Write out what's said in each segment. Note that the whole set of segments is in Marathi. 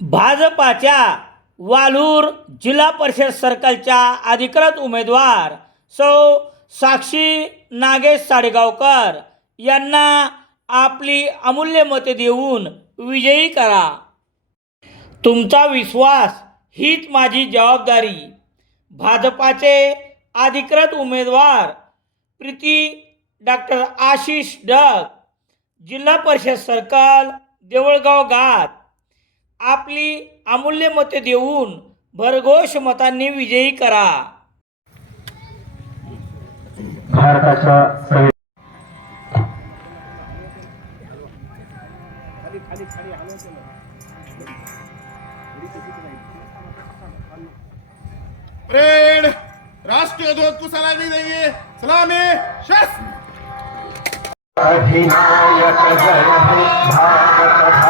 भाजपाच्या वालूर जिल्हा परिषद सर्कलच्या अधिकृत उमेदवार सौ साक्षी नागेश साडेगावकर यांना आपली अमूल्य मते देऊन विजयी करा. तुमचा विश्वास हीच माझी जबाबदारी. भाजपाचे अधिकृत उमेदवार प्रीती डॉक्टर आशिष डग जिल्हा परिषद सर्कल देवळगाव घाट. आपली अमूल्य मते देऊन भरघोष मतांनी विजयी करा. भारताच्या परेड! राष्ट्रीय ध्वज को सलामी देंगे सलामी! शस्त्र! अधिनायक जय हे भारत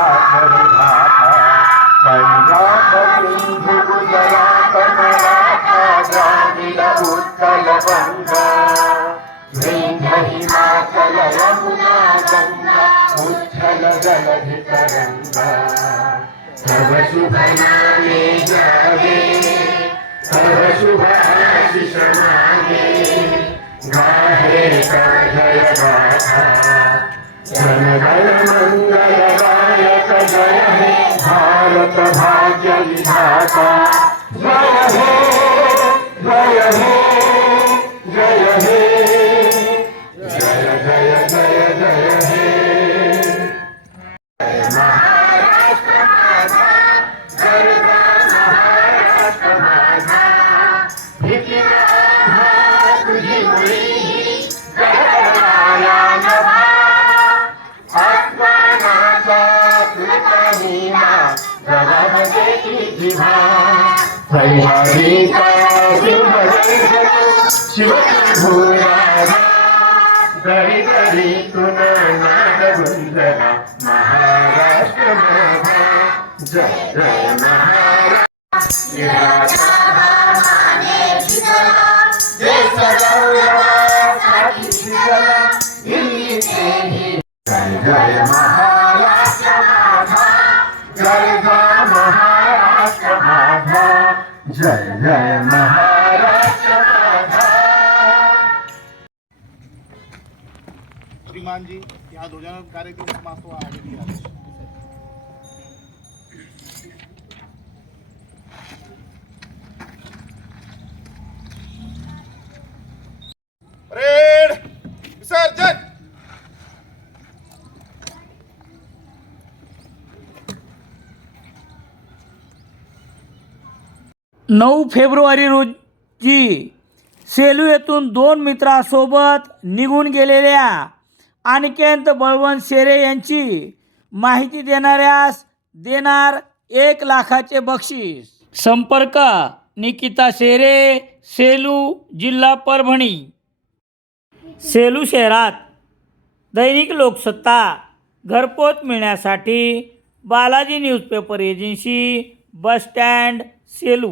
उच्छल जलधि तरंगा शुभ जागे। शुभ गाहे जय गाथा। जन गण जय हे। भारत भाग्य विधाता। जय हे जय हे जय हे। जय जय जय जय। देती जिव्हा सह्याद्रीचा महाराष्ट्र जय जय महाराष्ट्र जय जय महाराष्ट्र जय जय महाराष्ट्र माझा जय जय महाराष्ट्र। माझा श्रीमान जी या ध्वजारोहण कार्यक्रम समाप्त हुआ आगे भी नऊ फेब्रुवारी रोजी सेलू येथून दोन मित्रासोबत निघून गेलेल्या अनिकेंत बळवंत शेरे यांची माहिती देणाऱ्यास देणार एक लाखाचे बक्षीस. संपर्क निकिता शेरे सेलू जिल्हा परभणी. सेलू शहरात दैनिक लोकसत्ता घरपोच मिळण्यासाठी Balaji newspaper agency bus stand Selu.